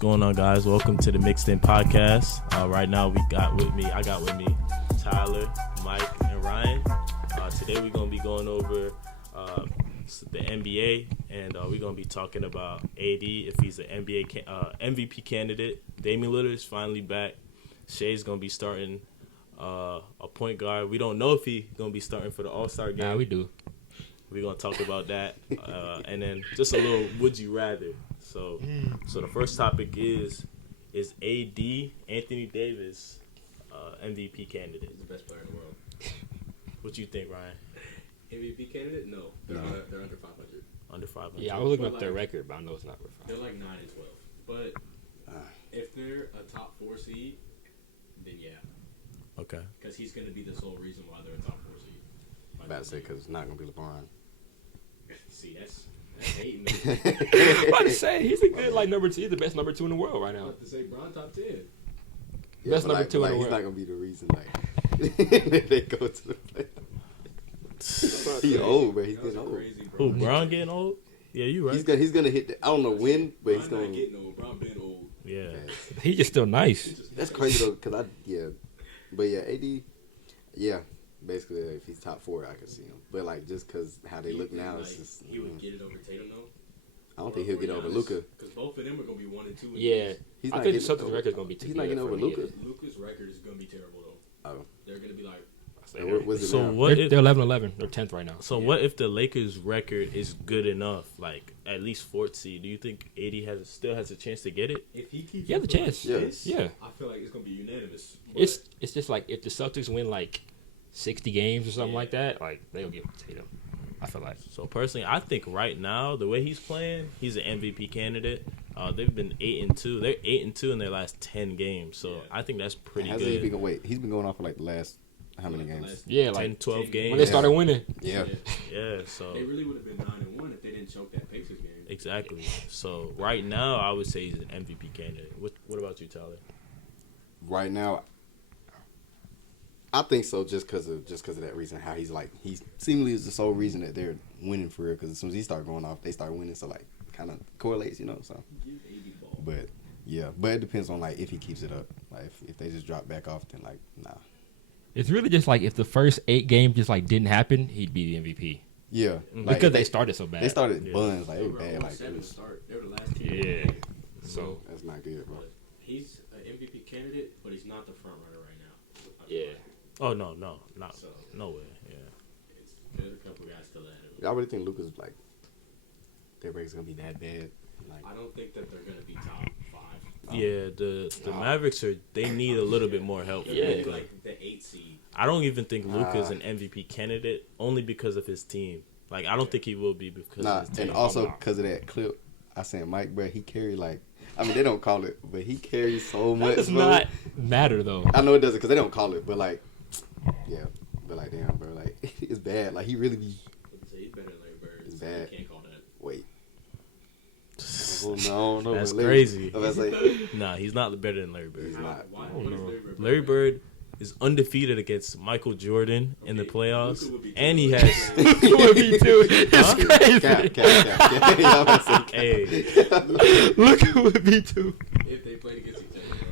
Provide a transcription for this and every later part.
going on, guys? Welcome to the Mixed In Podcast. Right now, I got with me Tyler, Mike, and Ryan. Today, we're going to be going over the NBA, and we're going to be talking about AD, if he's an NBA MVP candidate. Damian Lillard is finally back. Shai's going to be starting a point guard. We don't know if he's going to be starting for the All-Star game. Nah, we do. We're going to talk about that. And then just a little would you rather. So the first topic is AD, Anthony Davis, MVP candidate? He's the best player in the world. What you think, Ryan? MVP candidate? No. They're under 500. Under 500? Yeah, I was looking up their record, but I know it's not worth They're like 9 and 12. But if they're a top 4 seed, then yeah. Okay. Because he's going to be the sole reason why they're a top 4 seed. I'm about to say because it's not going to be LeBron. See, that's hating. I'm about to say, he's a good number 2. He's the best number 2 in the world right I'm now. about to say Bron top 10. Yeah, Best number 2 in the he's world. not going to be the reason that they go to the playoffs. He's old, bro. He's getting old. Crazy, bro. Who, Bron getting old? Yeah, you right. He's gonna hit. I don't know when, but he's Bron going. not getting old. Bron been old. Yeah. He's just still nice. That's crazy though, cause but yeah, AD, yeah, basically if he's top 4, I can see him. But just cause how they look now, it's just. He would get it over Tatum though. I don't think he'll get over Giannis, Luka. Because both of them are going to be 1 and 2. Yeah. He's I not think the getting Celtics over- record is going to be too He's not good getting for over him. Luka. Luka's record is going to be terrible though. Oh, They're going to be like. what's it So now? what They're if 11-11. They're 10th right now. so what if the Lakers' record is good enough, like at least 4th seed? Do you think AD still has a chance to get it? If he keeps You have a playing chance. like this, Yeah. I feel like it's going to be unanimous. But It's just like if the Celtics win 60 games or something like that, they'll give it to Tatum. I feel like. So personally, I think right now the way he's playing, he's an MVP candidate. They've been 8-2. They're 8-2 in their last 10 games. So Yeah. I think that's pretty Has he good. been he's been going off for the last how many games? Yeah, 10, 12 10 games. when they started winning. Yeah. Yeah, so they really would have been 9 and 1 if they didn't choke that Pacers game. exactly. So right now, I would say he's an MVP candidate. What about you, Tyler? Right now, I think so. Just because of that reason, how he's seemingly is the sole reason that they're winning for real. Because as soon as he start going off, they start winning. So kind of correlates, So, Give AD ball. but yeah, but it depends on if he keeps it up. If they just drop back off, then nah. It's really just if the first 8 games just didn't happen, he'd be the MVP. Yeah, Because they started so bad. They started Yeah. buns They they were were bad. 0-7 to start. They were the last team. Yeah. So, That's not good, bro. But he's an MVP candidate, but he's not the front runner right now. yeah. Oh no, not So- no way. Yeah. There's a couple guys still ahead of him. I really think Luka's their record's gonna be that bad. I don't think that they're going to be top 5. Yeah, the Mavericks they need a little bit more help. They're Yeah. going to be like the 8 seed. I don't even think Luka's an MVP candidate only because of his team. I don't think he will be because Nah, of his team. and also because of that clip, I seen Mike, bro. He carry they don't call it, but he carries so That much. does bro. not matter, though. I know it doesn't because they don't call it, but yeah, but damn, bro, it's bad. He really be He's better than Larry Bird. It's so bad. You can't call that. wait. Oh no, That's but Larry- crazy. I was like, Nah, he's not better than Larry Bird. He's not. Why Oh, is no. Larry Bird? Larry Bird is undefeated against Michael Jordan in the Okay, playoffs, Luka would be and he good. has. would be too. It's Huh? crazy. cap. Yeah, I'm about to say cap. Hey, Luka would be too. If they played against each other, bro.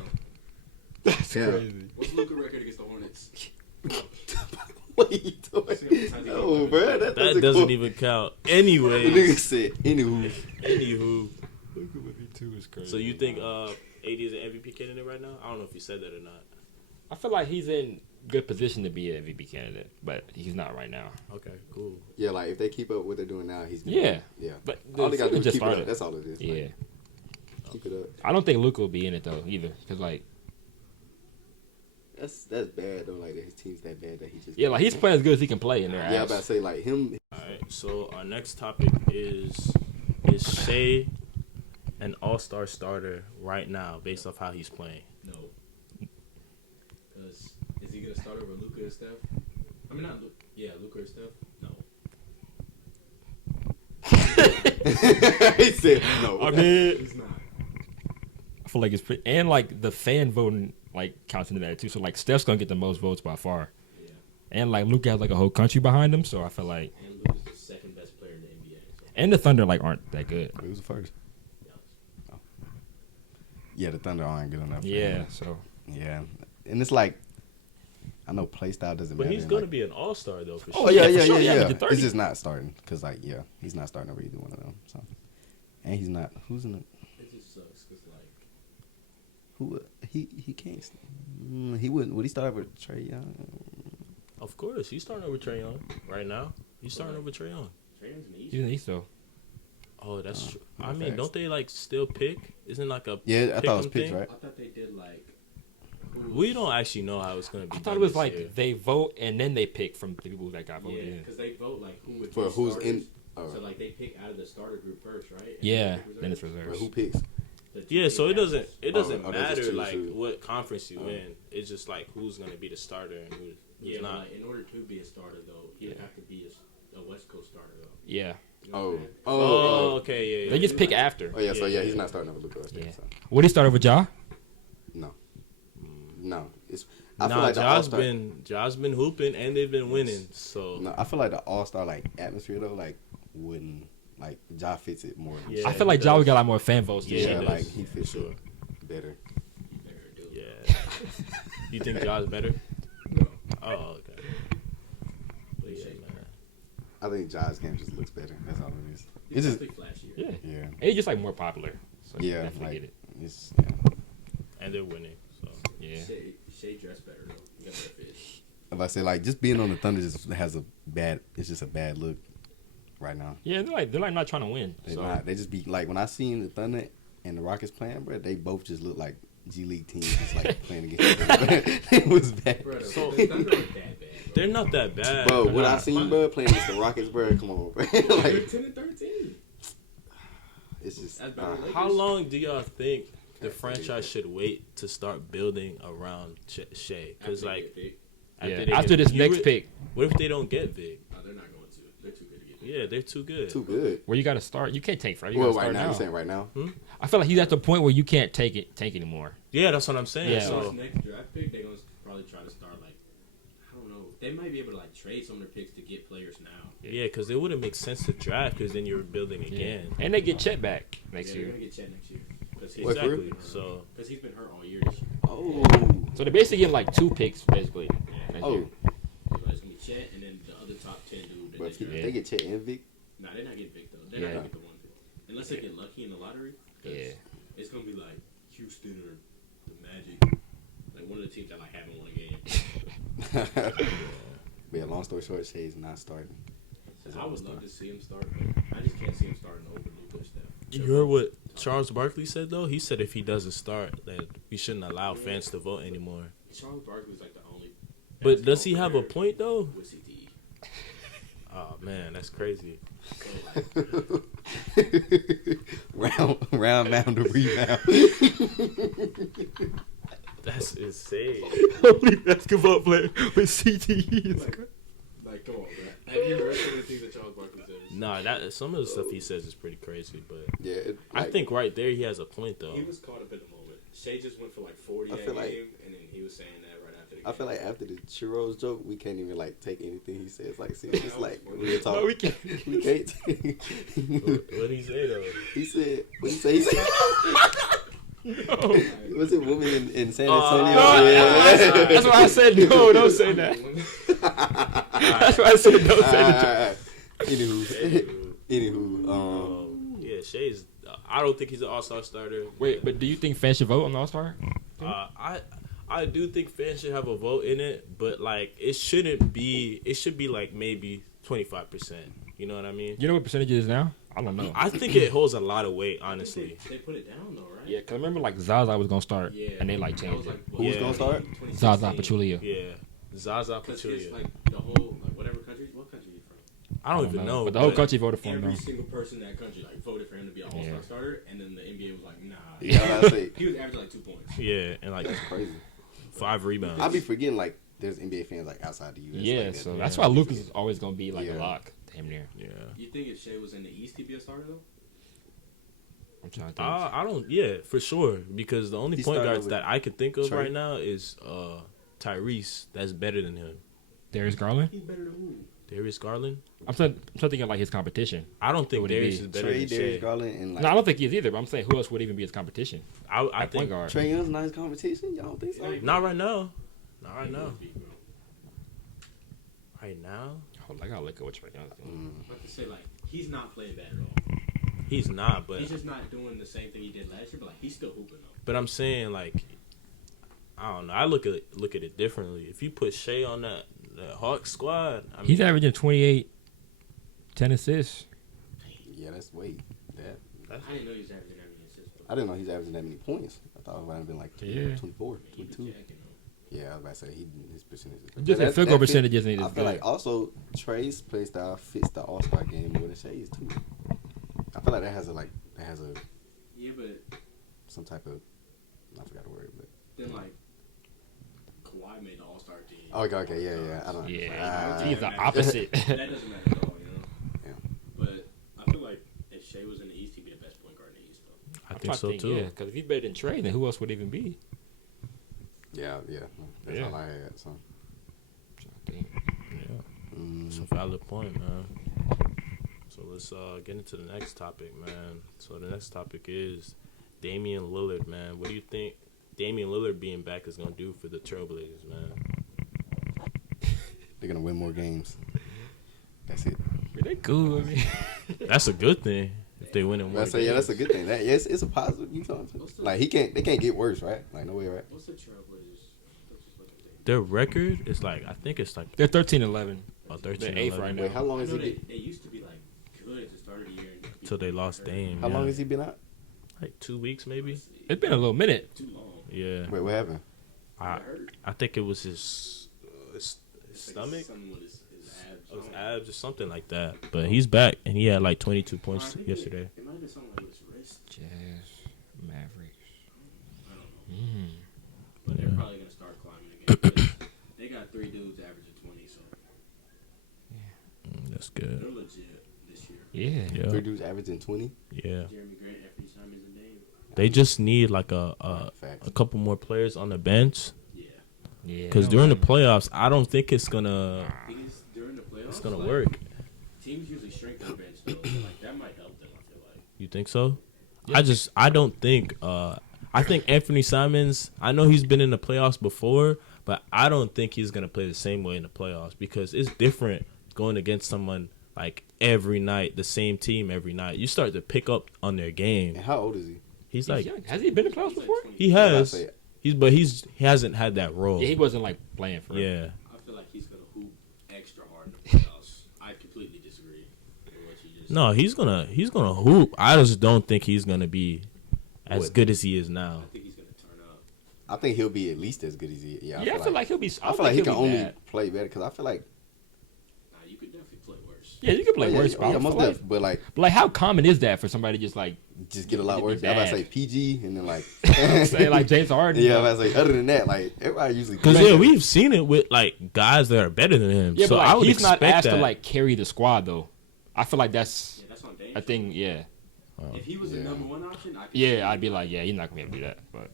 That's Yeah. crazy. What's Luka record against the Hornets? What are you doing? No, bro, that that doesn't even count. The nigga Anyway, said, anywho. Luka would be too is crazy. So you think AD is an MVP candidate right now? I don't know if you said that or not. I feel like he's in good position to be an MVP candidate, but he's not right now. Okay, cool. Yeah, if they keep up what they're doing now, he's Yeah. yeah. But All they gotta do is just keep it started. up. That's all it is. Yeah. Keep it up. I don't think Luka will be in it though either, because That's bad though. His team's that bad that he just. he's playing as good as he can play in there. Yeah, I'm about to say him. All right. So our next topic is Shai an all-star starter right now based off how he's playing? No. Because is he going to start over Luka and Steph? I mean, not Luka. Yeah, Luka and Steph? No. He said no. I mean, He's not. I feel like it's pretty, and the fan voting counts into that too. So Steph's gonna get the most votes by far, Yeah. and Luka has a whole country behind him. So I feel like, And Luka's the second best player in the NBA. So. and the Thunder aren't that good. He was the first. Yeah. Yeah, the Thunder aren't good enough. for Yeah, him. so Yeah, and it's like I know play style doesn't But matter. he's and, gonna like, be an all-star though for sure. Oh yeah, for yeah, sure, yeah, yeah, yeah. but the 30 It's just not starting because like he's not starting over either one of them. So, and he's not. Who's in the It just sucks because like who? He can't. He wouldn't. Would he start over Trey Young? Of course, he's starting over Trae Young right now. He's starting over Trae Young. Trae Young's in the East. he's in the East though. Oh, that's true. no I mean, facts. don't they like still pick? Isn't like a Yeah, I thought it was pick'em picks, thing? right? I thought they did like. We don't actually know how it's gonna be. I thought done it was this like year. they vote and then they pick from the people that got Yeah, voted in. because they vote like who would For be who's starters. in? So like they pick out of the starter group first, right? And Yeah, they pick then it's reserves. But reserves. who picks? The two Yeah, so it teams doesn't have- it doesn't oh, they just matter choose like who. what conference you Oh. in. It's just like who's gonna be the starter and who's Yeah, but, not. like, in order to be a starter though, you would Yeah. have to be a West Coast starter though. Yeah. You know what I'm saying? Oh, okay, yeah, yeah. They just pick after. Oh yeah, so Yeah, yeah, he's yeah. not starting over Luka. Yeah. So. Would he start over Ja? No, no. It's I feel Nah, like the All-Star. Josh's been hooping and they've been winning. So No, I feel like the All-Star like atmosphere though, like wouldn't like Ja fits it more. Yeah. I feel like he Ja would does. get a lot more fan votes. Yeah, Yeah, he Yeah, does. like he fits Sure. it better. You better do it. yeah. You think Josh's better? No. Oh, okay. But yeah, man. I think Ja's game just looks better. That's all it is. He's It's just definitely flashier. yeah. yeah, And he's just like more popular. So you yeah, definitely like get it. it's And they're winning. So Yeah. Shea dressed better though. You got better fit. If I say like just being on the Thunder just has a bad. It's just a bad look right now. Yeah, they're like not trying to win. They So not. They just be like when I seen the Thunder and the Rockets playing, bro. They both just look like G League teams, just like playing against each other. It was bad. Bro, So- the Thunder aren't that bad. they're not that bad. Bro, what Nah. I seen, bro, playing against the Rockets, bro. Come on, bro. They're like 10 and 13. it's just. That's better than Lakers. How long do y'all think the franchise should wait to start building around Shea? Because After they like get Vic. yeah. they After get- this you next would- pick, what if they don't get Vic? No, they're not going to. They're too good to get. Yeah, they're too good. Too good. where you got to start, you can't take forever. You Well, gotta right start now, now. you're saying right now. I feel like he's at the point where you can't take anymore. Yeah, that's what I'm saying. Yeah. So So this next draft pick, they're going to probably try to start like, I don't know. They might be able to like trade some of their picks to get players now. yeah, because it wouldn't make sense to draft because then you're building Yeah. again. And they get Chet back next Yeah, year. they're going to get Chet next year. Because Wait, for real? Exactly. So he's been hurt all year this year. Oh. So they're basically getting like 2 picks basically. Yeah. next Oh. year. So it's going to be Chet and then the other top 10 dude. But That if they they get Chet and Vic, Nah, they're not getting Vic though. They're Yeah. not going to get the one pick. Unless they get lucky in the lottery. 'Cause Yeah. It's going to be like Houston or the Magic. Like one of the teams that like haven't won a game. but yeah, long story short, Shea's not starting. I would love to see him start, but I just can't see him starting over Luka and Steph. you heard what Charles Barkley said though? He said if he doesn't start, that we shouldn't allow fans to vote anymore. Charles Barkley's like the only. But does he basketball have a player point though? with CTE? Oh man, that's crazy. So like, round mound to rebound. That's insane. Only basketball player with CTE. like come on, bro. Have you heard some of the things that Charles Barkley says? Nah, that some of the stuff he says is pretty crazy, but Yeah, I think right there he has a point though. He was caught up in the moment. Shea just went for like 40 I that feel like- game, and then he was saying that right after the game. I feel like after the churros joke, we can't even like take anything he says like serious. It's like No, real talk. No, we can't. We can't take- What did he say though? He said, what he say? He said, No. was it woman in San Oh, Antonio? No, Yeah. that's why I said no. Don't say that. That's why I said don't say that. Anywho, Yeah, Shea's. I don't think he's an all-star starter. Wait, but do you think fans should vote on the All Star? I do think fans should have a vote in it, but like it shouldn't be. It should be like maybe 25%. You know what I mean? You know what percentage it is now? I don't know. I think it holds a lot of weight, honestly. They put it down though, right? Yeah, cause I remember like Zaza was gonna start, Yeah. and they like That changed was, it. like, Who was Yeah. gonna start? 2016. Zaza Pachulia. Yeah, Zaza Because it's Pachulia. like the whole, like whatever country, what country are you from? I don't even know. but the whole country voted for him. Every Though. single person in that country like voted for him to be an all-star Yeah. starter, and then the NBA was like, nah. Yeah, I say He was averaging like 2 points. Yeah, and like that's crazy. 5 rebounds. I be forgetting like there's NBA fans like outside the U.S. Yeah, like that. so that's why Lucas is always gonna be like Yeah. a lock. Damn near. Yeah. You think if Shea was in the East, he'd be a starter though? I'm trying to think. I don't. Yeah, for sure. Because the only He point started guards with that I can think of Trey. right now is Tyrese. That's better than him. Darius Garland. He's better than who? Darius Garland. I'm thinking like his competition. I don't think Who would it Darius be? is better Trey, than Shea. Darius Garland, and like No, I don't think he is either. But I'm saying who else would even be his competition? I At think point guard. Trey Young's not his competition. Y'all don't think so? not right now. Not right now. Right now, Hold on, I gotta look at what Trey Young's doing. I'm about to say, like, he's not playing bad at all. he's not. But He's just not doing the same thing he did last year, but, like, he's still hooping, though. But I'm saying, like, I don't know. I look at it differently. If you put Shea on that Hawks squad, I mean, He's averaging 28, 10 assists. Yeah, that's way that. I didn't know he was averaging that many assists. I didn't know he's averaging that many points. I thought it might have been like Yeah. 24, He was 22. jacking, though. Yeah, I was about to say his percentage. Just But his field goal percentages ain't I as feel good. like also Trey's play style fits the All Star game more than Shay's too. I feel like that has a Yeah, but some type of I forgot the word, but then, like, Kawhi made the All-Star team. okay, yeah. I don't. Yeah, Ah. he's the opposite. That doesn't matter at all, you know? Yeah. But I feel like if Shea was in the East, he'd be the best point guard in the East, though. I think so too. Yeah, because if he's better than Trey, then who else would it even be? Yeah. That's Yeah. all I had. So. Yeah, it's a Mm, valid point, man. So let's get into the next topic, man. So the next topic is Damian Lillard, man. What do you think Damian Lillard being back is gonna do for the Trailblazers, man? they're gonna win more games. That's it. They cool. I mean, That's a good thing if they win in one. I say, yeah, that's a good thing. That yes, it's a positive. You know what I'm saying? Like they can't get worse, right? Like no way, right? What's the Trailblazers? Let's just look at that. Their record is like I think it's like they're 13-11. 13, They're eighth 11, right now. Wait, how long I has know he been? they used to be, like, good at the start of the year. till they lost Dame. How yeah. long has he been out? Like 2 weeks maybe. It's been a little minute. Too long. Yeah, Wait, what happened? I think it was his stomach. Something with his abs. His abs or something like that. But he's back and he had like 22 points yesterday. It might have been something like his wrist. Jazz, Mavericks. I don't know. Mm. But Yeah. they're probably going to start climbing again. because They got 3 dudes averaging 20, so That's good. they're legit this year. Yeah. Yeah, Three dudes averaging 20. yeah. Jeremy Grant, Anthony Simons, and Dame. They just need like a Facts. couple more players on the bench Yeah. Yeah. because during the playoffs, I don't think it's gonna Thing is, during the playoffs, it's gonna like, work. Teams usually shrink their bench, though. So, like, that might help them, I feel like. You think so? Yeah. I don't think. I think Anthony Simons. I know he's been in the playoffs before, but I don't think he's gonna play the same way in the playoffs because it's different going against someone like every night, the same team every night. You start to pick up on their game. And how old is he? He's He's like young. Has he been in the playoffs He's like before? 20. he I was about has. to say, He hasn't had that role. Yeah, he wasn't like playing for. Yeah. I feel like he's going to hoop extra hard in the playoffs. I completely disagree with what you just No, he's gonna hoop. I just don't think he's gonna be as What? good as he is now. I think he's going to turn up. I think he'll be at least as good as he. Yeah, Yeah, I feel like he'll be. I feel like he can only play better because I feel like Nah, you could definitely play worse. Yeah, you can play yeah, worse. yeah, but I feel most like, definitely. But like, but like, how common is that for somebody to just like just get a lot It'd worse. be I'm about to bad. say PG and then like say like James Harden? Yeah, I'm about to say other than that, like everybody usually. Because yeah, we've seen it with like guys that are better than him. Yeah, so but like, I would he's not expect asked that. to like carry the squad though. I feel like that's Yeah, that's on Dame. a thing. Yeah, If he was the Yeah. number 1 option, I could yeah, see I'd be it. like, yeah, he's not gonna be able to do that. But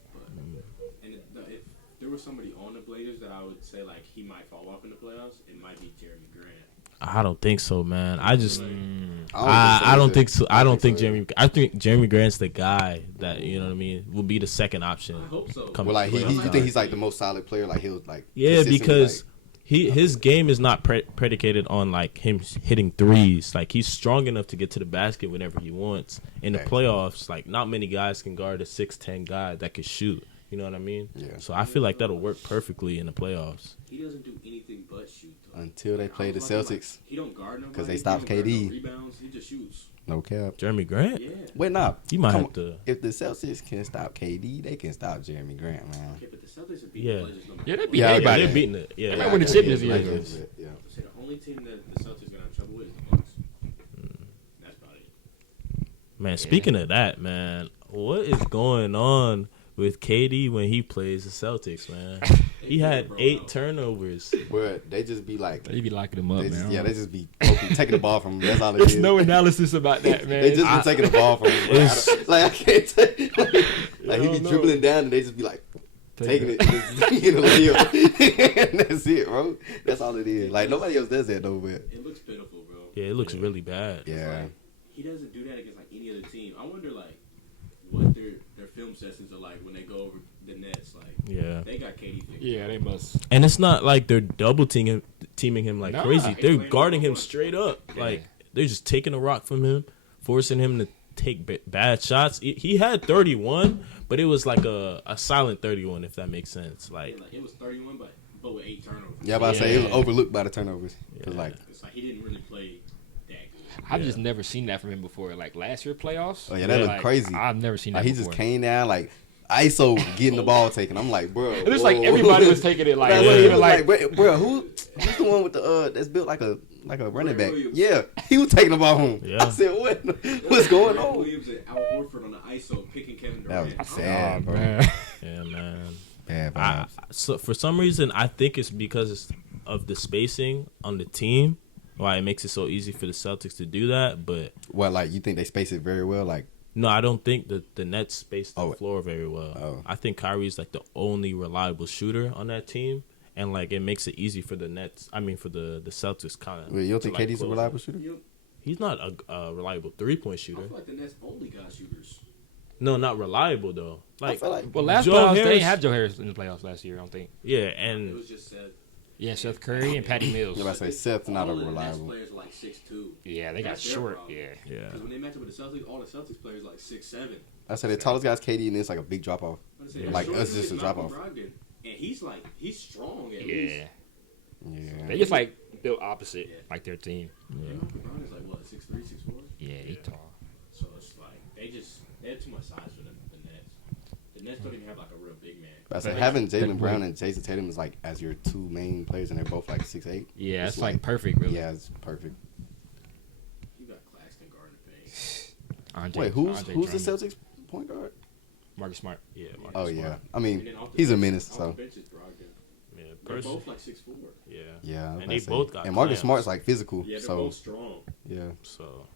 And if there was somebody on the Blazers that I would say like he might fall off in the playoffs, it might be Jeremy Grant. I don't think so, man. I just I I don't think so. I don't think so, Jeremy. I think Jeremy Grant's the guy that you know what I mean will be the second option. I hope so. Come Well, like to you playoff think he's like the most solid player? Like he'll like Yeah, consistently, because like, his game is not predicated on like him hitting threes. Like he's strong enough to get to the basket whenever he wants. In the Facts. playoffs, like not many guys can guard a 6'10" guy that can shoot. You know what I mean? Yeah. So I feel like that'll work perfectly in the playoffs. He doesn't do anything but shoot. Though. until they play the Celtics. He don't guard nobody. 'Cause they He stopped don't guard KD. no rebounds. He just shoots. No cap. Jeremy Grant, Yeah. Wait, nah. he might Come have to. If the Celtics can stop KD, they can stop Jeremy Grant, man. Okay, but the Celtics have beat Yeah. the Blazers. No matter Yeah, they what. beat Yeah, everybody. They're beating it. Yeah, They might win the championship Yeah, years. yeah. So the only team that the Celtics gonna have trouble with is the Bucks. That's about it. man. Speaking of that, man, what is going on with KD when he plays the Celtics, man? He had 8 turnovers. But they just be like, they be locking him up, they just, man. yeah, they just be taking the ball from him. That's all it There's is. no analysis about that, man. They just be taking the ball from him. It's- Like I can't take. Like he I be don't know. dribbling down, and they just be like, taking it, getting a layup. And that's it, bro. That's all it is. Like nobody else does that though, but It looks pitiful, bro. Yeah, it looks really bad. yeah. Like, he doesn't do that against like any other team. I wonder like what their film sessions are like when they go over the Nets. Like Yeah. they got KD figured Yeah, out. they must. And it's not like they're double teaming him like Nah. crazy. He's They're playing guarding him one-on-one. straight up. Yeah. Like they're just taking a rock from him, forcing him to take bad shots. He had 31, but it was like a silent 31, if that makes sense. Yeah, Like like it was 31, but with 8 turnovers. Yeah, but I say it was Yeah. overlooked by the turnovers. Cause Yeah. like, It's like he didn't really play that good. I've just never seen that from him before. Like last year playoffs. Oh, yeah, that looked like, crazy. I've never seen that. he before. just came down like ISO getting the ball taken. I'm like, bro. It was like everybody was taking it like, That's Yeah. what he even was like, like, bro, who's the one with the that's built like a running back? Williams. Yeah, he was taking the ball home. Yeah. I said, what's going Grant on? Williams and Al Horford on the ISO picking Kevin That Durant. was I'm sad, oh, bro. man. yeah, man. Bad I, vibes. so for some reason, I think it's because of the spacing on the team why it makes it so easy for the Celtics to do that. But What, like, you think they space it very well? Like, no, I don't think that the Nets space the Oh. floor very well. Oh. I think Kyrie's like the only reliable shooter on that team, and like it makes it easy for the Nets. I mean, for the Celtics kind of. wait, you don't think KD's a reliable shooter? You know, He's not a reliable 3-point I shooter. feel like the Nets only got shooters. No, not reliable though. I Like feel like Well, last Joe playoffs they Harris- didn't have Joe Harris in the playoffs last year. I don't think. yeah, It and was just said. Yeah, Seth Curry and Patty Mills. I say Seth's not a all of the Nets reliable. players are like 6'2". Yeah, they got That's their short. problem. Yeah. yeah, Because when they match up with the Celtics, all the Celtics players are like 6'7". I said the tallest guy's KD, and it's like a big drop off. What I say, Yeah. the Like, shortest us just is a drop Malcolm off. Brogdon. And he's strong at least. Yeah. Yeah. They just like built opposite, Yeah. like their team. And Malcolm Brogdon's like what, 6'3", 6'4"? Yeah, he tall. So it's like they have too much size for the Nets. The Nets don't even have like a real big man. I said But- having but- Jalen Brown and Jason Tatum is like as your two main players, and they're both like 6'8". Yeah, It's it's like perfect, really. Yeah, it's perfect. You got Claxton guarding the paint. Andre, Wait, who's Andre the Drummond. Celtics point guard? Marcus Smart. yeah, Marcus Oh Smart. yeah, I And mean then off the he's a bench- menace. off So the bench is Brogdon. yeah. They're Person, both like 6'4". yeah, yeah, I was and about they to say. both got and Marcus clamps. Smart's like physical. Yeah, they're So both strong. yeah, So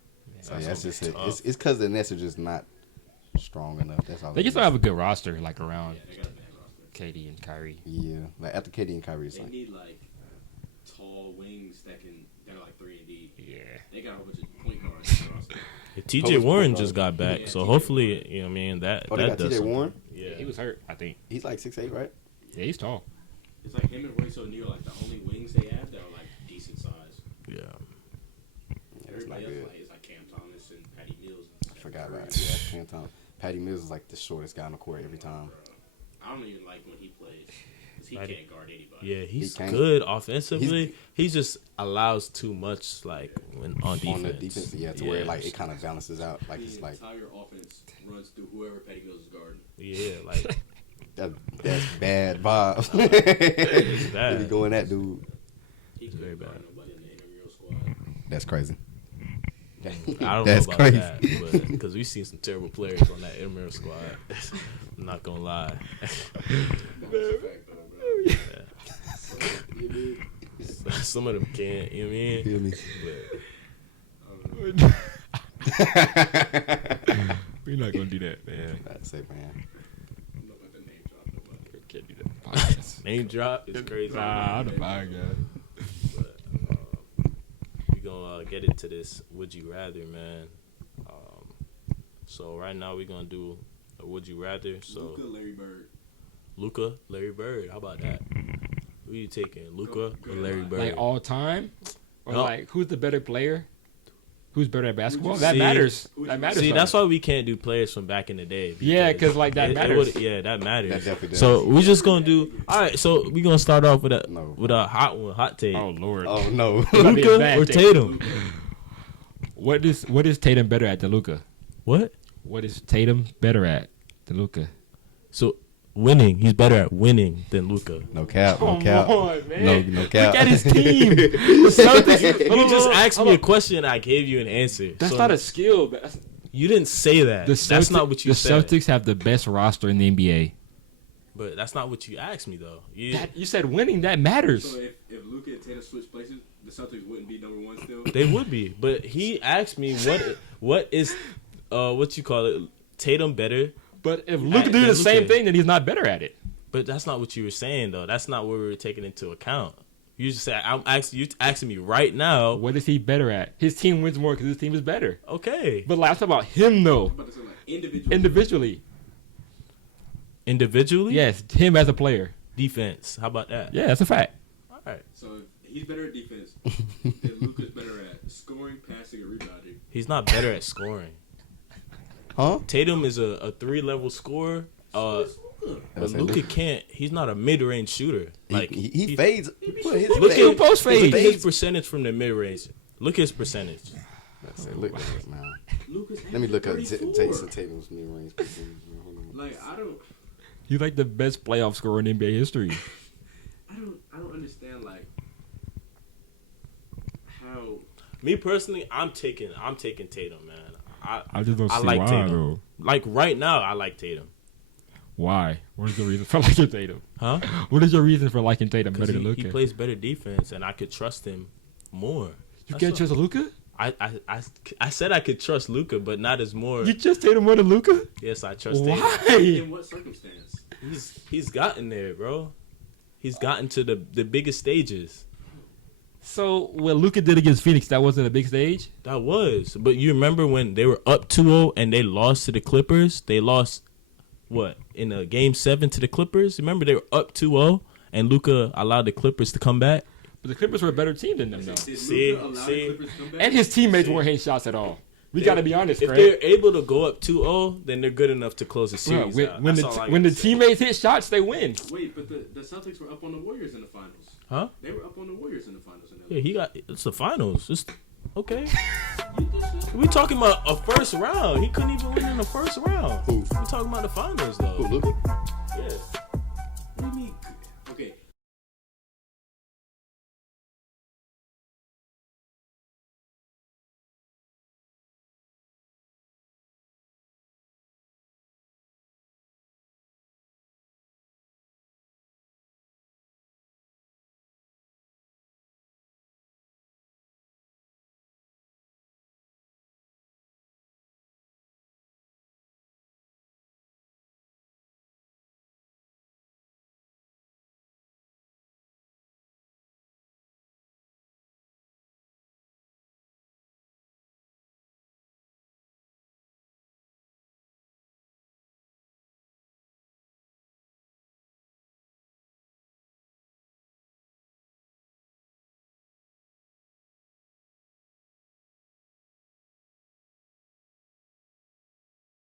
so that's yeah, it's gonna just be it. tough. It's because the Nets are just not strong enough. That's all. They it just is. don't have a good roster, like around Yeah, they got a bad roster. KD and Kyrie. Yeah, like after KD and Kyrie, it's They like need like tall wings that are like 3 and D. Yeah. They got a whole bunch of point guards on the roster. yeah, Who's TJ Warren point just guard? got back, Yeah, so TJ hopefully, you know, what I mean that oh, they that got does TJ something. Warren. Yeah, He was hurt, I think. He's like 6'8", right? Yeah, he's tall. It's like him and Royce O'Neal are like the only wings they have that are like decent size. yeah. Yeah, that's not Everybody else good. like is like Cam Thomas and Patty Mills. I forgot about it. Yeah, Cam Thomas. Patty Mills is like the shortest guy on the court every time. I don't even like when he plays. 'Cause he Patty- can't guard anybody. Yeah, he's can't. good offensively. He just allows too much, like when on defense. On the defense, yeah, to where like it kind of balances out. Like The it's like entire offense runs through whoever Patty Mills is guarding. Yeah, like that's bad vibes. bad. If you go in that dude, He It's very couldn't guard bad. nobody in the intramural squad. that's crazy. I don't That's know about crazy. that, because we've seen some terrible players on that Emerald squad. I'm not gonna lie. That's a fact, though, bro. Yeah. Some of them can't. You know what I mean? Feel me? We're not gonna do that, man. That's it, man. I'm not about to name drop nobody. Can't do that. Podcast. Name drop is crazy. Nah, I'm the fine guy. But, we gonna get into this would you rather, man. So right now we're gonna do a would you rather. So Luka, Larry Bird. Luka, Larry Bird. How about that? Who you taking, Luka or Larry Bird? Like all time, or No. like who's the better player? Who's better at basketball? That See- matters. Who'd That you- matters. See, though. that's why we can't do players from back in the day. Yeah, 'cause, like, that matters. Yeah, that matters. That definitely does. So we just gonna do. All right, so we gonna start off with a No. hot one, hot take. Oh Lord. Oh no. That'd be a Luka bad or take. Tatum? What is Tatum better at than Luka? What? What is Tatum better at than Luka? So winning, he's better at winning than Luka. No cap. No cap. man. No cap. Look at his team. The Celtics. You just asked me a question, I gave you an answer. That's So not a skill. That's, You didn't say that. That's not what you the said. Celtics have the best roster in the NBA. But that's not what you asked me though. You said winning. That matters. So if Luka and Tatum switch places, the Celtics wouldn't be number one still. They would be, but he asked me what is what you call it, Tatum better. But if Luka Luka do than the same Luka. thing, then he's not better at it. But that's not what you were saying, though. That's not what we were taking into account. You just said, you asking me right now. What is he better at? His team wins more because his team is better. Okay. But like, I'm talking about him, though. I'm about to say, like, Individually. Individually? Yes, him as a player. Defense. How about that? Yeah, that's a fact. All right. So if he's better at defense, then Luka's better at scoring, passing, and rebounding. He's not better at scoring. Huh? Tatum is a 3-level scorer. But Luka can't. He's not a mid-range shooter. Like He fades. Look He at post fade. his percentage from the mid-range. Look at his percentage. Look at this, man. Lucas Let me look up 34. Jason Tatum's mid-range percentage. Hold on. Like I don't He's like the best playoff scorer in NBA history. I don't understand like how Me personally, I'm taking Tatum, man. I just don't I see like why, Tatum. though. Like right now, I like Tatum. Why? What is the reason for liking Tatum? Huh? What is your reason for liking Tatum Because better than he Luka? plays better defense, and I could trust him more. You can't trust Luka? I said I could trust Luka, but not as more. You trust Tatum more than Luka? Yes, I trust Tatum. Why? in what circumstance? He's gotten there, bro. He's gotten to the biggest stages. So what Luka did against Phoenix, that wasn't a big stage? That was. But you remember when they were up 2-0 and they lost to the Clippers? They lost, what, in a Game 7 to the Clippers? Remember they were up 2-0 and Luka allowed the Clippers to come back? But the Clippers were a better team than them, though. Did See, Luka allow see. the Clippers to come back? And his teammates weren't hitting shots at all. We got to be honest, If Craig. they're able to go up 2-0, then they're good enough to close the Bro, series out. when That's all I the gotta say. teammates hit shots, they win. Wait, but the Celtics were up on the Warriors in the finals. Huh? They were up on the Warriors in the finals. Yeah, it's the finals. It's okay. We talking about a first round. He couldn't even win in the first round. Who? We talking about the finals though. Who, Luka? Yeah.